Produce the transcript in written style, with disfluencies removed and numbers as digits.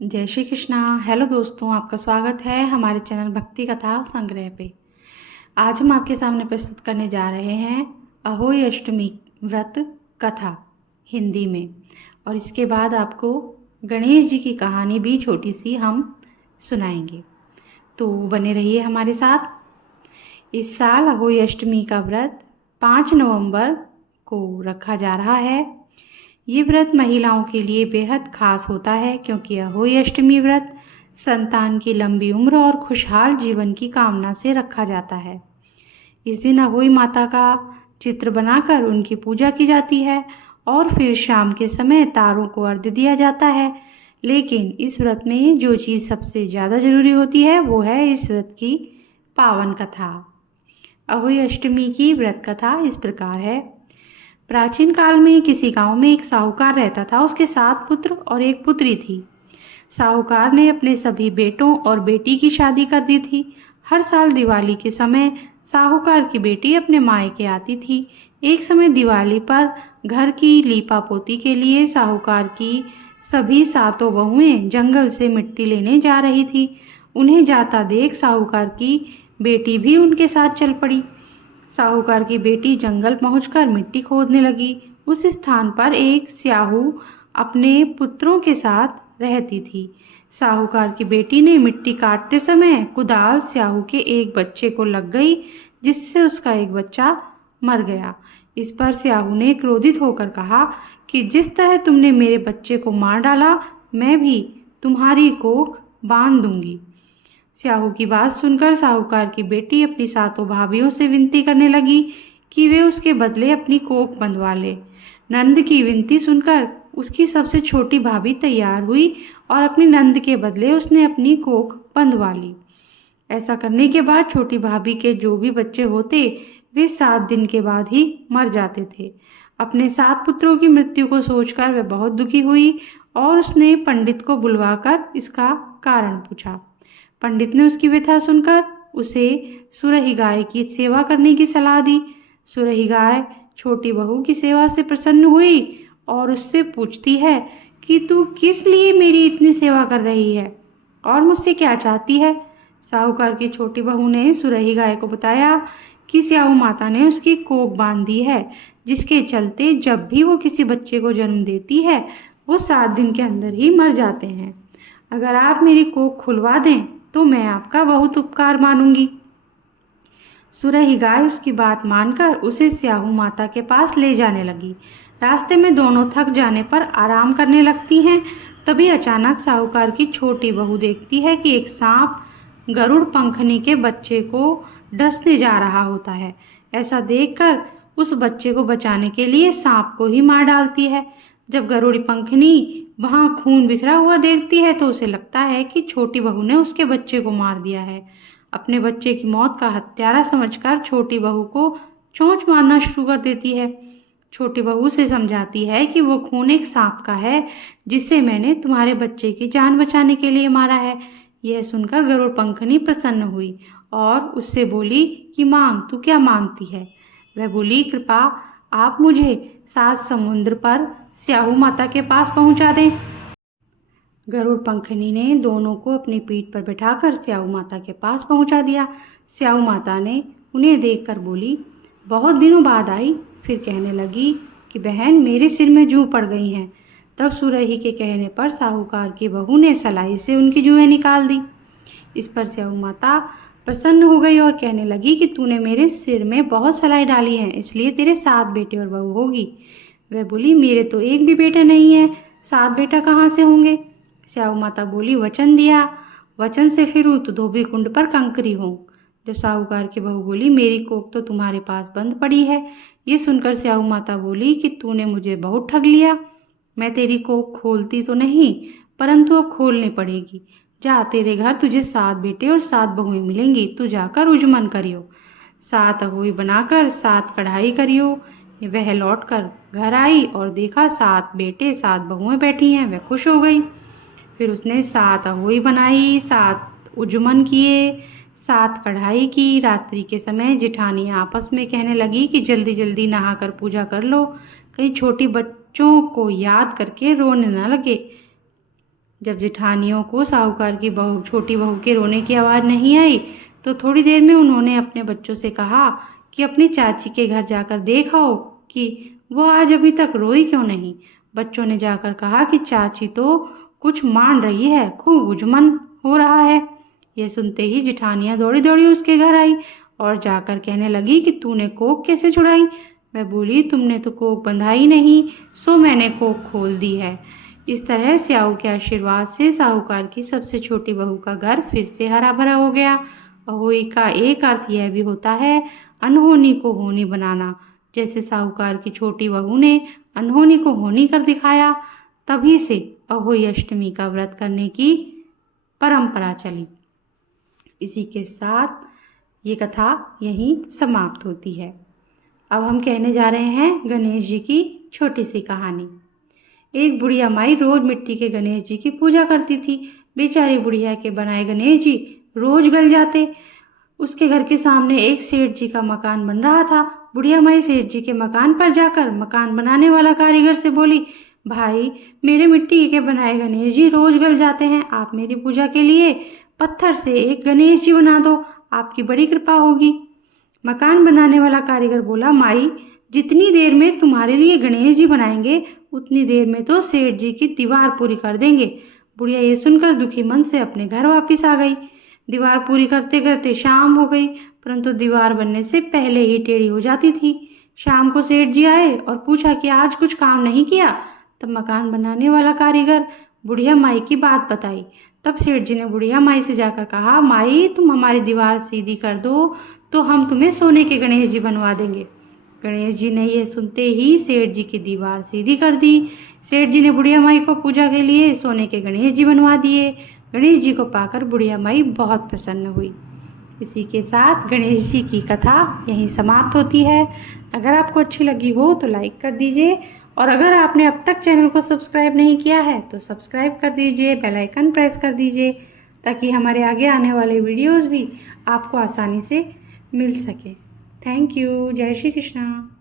जय श्री कृष्णा। हेलो दोस्तों, आपका स्वागत है हमारे चैनल भक्ति कथा संग्रह पे। आज हम आपके सामने प्रस्तुत करने जा रहे हैं अहोई अष्टमी व्रत कथा हिंदी में, और इसके बाद आपको गणेश जी की कहानी भी छोटी सी हम सुनाएंगे। तो बने रहिए हमारे साथ। इस साल अहोई अष्टमी का व्रत 5 नवंबर को रखा जा रहा है। ये व्रत महिलाओं के लिए बेहद खास होता है क्योंकि अहोई अष्टमी व्रत संतान की लंबी उम्र और खुशहाल जीवन की कामना से रखा जाता है। इस दिन अहोई माता का चित्र बनाकर उनकी पूजा की जाती है और फिर शाम के समय तारों को अर्घ्य दिया जाता है। लेकिन इस व्रत में जो चीज़ सबसे ज़्यादा जरूरी होती है वो है इस व्रत की पावन कथा। अहोई अष्टमी की व्रत कथा इस प्रकार है। प्राचीन काल में किसी गांव में एक साहूकार रहता था। उसके 7 पुत्र और एक पुत्री थी। साहूकार ने अपने सभी बेटों और बेटी की शादी कर दी थी। हर साल दिवाली के समय साहूकार की बेटी अपने मायके आती थी। एक समय दिवाली पर घर की लीपापोती के लिए साहूकार की सभी 7 बहुएं जंगल से मिट्टी लेने जा रही थी। उन्हें जाता देख साहूकार की बेटी भी उनके साथ चल पड़ी। साहूकार की बेटी जंगल पहुंचकर मिट्टी खोदने लगी। उस स्थान पर एक स्याहू अपने पुत्रों के साथ रहती थी। साहूकार की बेटी ने मिट्टी काटते समय कुदाल स्याहू के एक बच्चे को लग गई, जिससे उसका एक बच्चा मर गया। इस पर स्याहू ने क्रोधित होकर कहा कि जिस तरह तुमने मेरे बच्चे को मार डाला, मैं भी तुम्हारी कोख बांध दूंगी। स्याहू की बात सुनकर साहूकार की बेटी अपनी 7 भाभियों से विनती करने लगी कि वे उसके बदले अपनी कोख बंधवा ले। नंद की विनती सुनकर उसकी सबसे छोटी भाभी तैयार हुई और अपनी नंद के बदले उसने अपनी कोख बंधवा ली। ऐसा करने के बाद छोटी भाभी के जो भी बच्चे होते वे 7 दिन के बाद ही मर जाते थे। अपने 7 पुत्रों की मृत्यु को सोचकर वह बहुत दुखी हुई और उसने पंडित को बुलवाकर इसका कारण पूछा। पंडित ने उसकी व्यथा सुनकर उसे सुरही गाय की सेवा करने की सलाह दी। सुरही गाय छोटी बहू की सेवा से प्रसन्न हुई और उससे पूछती है कि तू किस लिए मेरी इतनी सेवा कर रही है और मुझसे क्या चाहती है। साहूकार की छोटी बहू ने सुरही गाय को बताया कि स्याहू माता ने उसकी कोख बांध दी है, जिसके चलते जब भी वो किसी बच्चे को जन्म देती है वो 7 दिन के अंदर ही मर जाते हैं। अगर आप मेरी कोख खुलवा दें तो मैं आपका बहुत उपकार मानूंगी। सुरही गाय उसकी बात मानकर उसे स्याहू माता के पास ले जाने लगी। रास्ते में दोनों थक जाने पर आराम करने लगती हैं। तभी अचानक साहूकार की छोटी बहू देखती है कि एक सांप गरुड़ पंखनी के बच्चे को डसने जा रहा होता है। ऐसा देखकर उस बच्चे को बचाने के लिए सांप को ही मार डालती है। जब गरुड़ी पंखनी वहां खून बिखरा हुआ देखती है तो उसे लगता है कि छोटी बहू ने उसके बच्चे को मार दिया है। अपने बच्चे की मौत का हत्यारा समझकर छोटी बहू को चोंच मारना शुरू कर देती है। छोटी बहू से समझाती है कि वो खून एक सांप का है, जिसे मैंने तुम्हारे बच्चे की जान बचाने के लिए मारा है। यह सुनकर गरुड़ पंखनी प्रसन्न हुई और उससे बोली कि मांग, तू क्या मांगती है। वह बोली, कृपा आप मुझे 7 समुद्र पर स्याहू माता के पास पहुंचा दें। गरुड़ पंखनी ने दोनों को अपनी पीठ पर बिठाकर स्याहू माता के पास पहुंचा दिया। स्याहू माता ने उन्हें देखकर बोली, बहुत दिनों बाद आई। फिर कहने लगी कि बहन, मेरे सिर में जूं पड़ गई हैं। तब सुरही के कहने पर साहूकार की बहू ने सलाई से उनकी जूएं निकाल दी। इस पर स्याहू माता प्रसन्न हो गई और कहने लगी कि तूने मेरे सिर में बहुत सलाई डाली है, इसलिए तेरे 7 बेटे और बहू होगी। वह बोली, मेरे तो एक भी बेटा नहीं है, 7 बेटा कहाँ से होंगे। स्याहू माता बोली, वचन दिया, वचन से फिरूं तो धोबी कुंड पर कंकरी हो। जब साहूकार की बहू बोली, मेरी कोख तो तुम्हारे पास बंद पड़ी है। ये सुनकर स्याहू माता बोली कि तूने मुझे बहुत ठग लिया। मैं तेरी कोख खोलती तो नहीं, परंतु अब खोलनी पड़ेगी। जा, तेरे घर तुझे 7 बेटे और 7 बहुएं मिलेंगी। तू जाकर उजमन करियो, 7 अहोई बनाकर 7 कढ़ाई करियो। वह लौटकर घर आई और देखा 7 बेटे 7 बहुएं बैठी हैं। वह खुश हो गई। फिर उसने 7 अहोई बनाई, 7 उजमन किए, 7 कढ़ाई की। रात्रि के समय जिठानी आपस में कहने लगी कि जल्दी जल्दी नहाकर पूजा कर लो, कहीं छोटी बच्चों को याद करके रोने न लगे। जब जेठानियों को साहूकार की बहू छोटी बहू के रोने की आवाज़ नहीं आई तो थोड़ी देर में उन्होंने अपने बच्चों से कहा कि अपनी चाची के घर जाकर देख आओ कि वो आज अभी तक रोई क्यों नहीं। बच्चों ने जाकर कहा कि चाची तो कुछ मान रही है, खूब उजमन हो रहा है। ये सुनते ही जेठानियाँ दौड़ी दौड़ी उसके घर आई और जाकर कहने लगी कि तूने कोख कैसे छुड़ाई। मैं बोली तुमने तो कोख बंधाई नहीं, सो मैंने कोख खोल दी है। इस तरह स्याऊ के आशीर्वाद से साहूकार की सबसे छोटी बहू का घर फिर से हरा भरा हो गया। अहोई का एक अर्थ यह भी होता है अनहोनी को होनी बनाना। जैसे साहूकार की छोटी बहू ने अनहोनी को होनी कर दिखाया, तभी से अहोई अष्टमी का व्रत करने की परंपरा चली। इसी के साथ ये कथा यहीं समाप्त होती है। अब हम कहने जा रहे हैं गणेश जी की छोटी सी कहानी। एक बुढ़िया माई रोज मिट्टी के गणेश जी की पूजा करती थी। बेचारी बुढ़िया के बनाए गणेश जी रोज गल जाते। उसके घर के सामने एक सेठ जी का मकान बन रहा था। बुढ़िया माई सेठ जी के मकान पर जाकर मकान बनाने वाला कारीगर से बोली, भाई मेरे मिट्टी के बनाए गणेश जी रोज गल जाते हैं, आप मेरी पूजा के लिए पत्थर से एक गणेश जी बना दो, आपकी बड़ी कृपा होगी। मकान बनाने वाला कारीगर बोला, माई जितनी देर में तुम्हारे लिए गणेश जी बनाएंगे उतनी देर में तो सेठ जी की दीवार पूरी कर देंगे। बुढ़िया ये सुनकर दुखी मन से अपने घर वापस आ गई। दीवार पूरी करते करते शाम हो गई, परंतु दीवार बनने से पहले ही टेढ़ी हो जाती थी। शाम को सेठ जी आए और पूछा कि आज कुछ काम नहीं किया। तब मकान बनाने वाला कारीगर बुढ़िया माई की बात बताई। तब सेठ जी ने बुढ़िया माई से जाकर कहा, माई तुम हमारी दीवार सीधी कर दो तो हम तुम्हें सोने के गणेश जी बनवा देंगे। गणेश जी ने यह सुनते ही सेठ जी की दीवार सीधी कर दी। सेठ जी ने बुढ़िया माई को पूजा के लिए सोने के गणेश जी बनवा दिए। गणेश जी को पाकर बुढ़िया माई बहुत प्रसन्न हुई। इसी के साथ गणेश जी की कथा यहीं समाप्त होती है। अगर आपको अच्छी लगी हो तो लाइक कर दीजिए और अगर आपने अब तक चैनल को सब्सक्राइब नहीं किया है तो सब्सक्राइब कर दीजिए, बेल आइकन प्रेस कर दीजिए ताकि हमारे आगे आने वाले वीडियोज़ भी आपको आसानी से मिल सके। Thank you. जय श्री कृष्णा।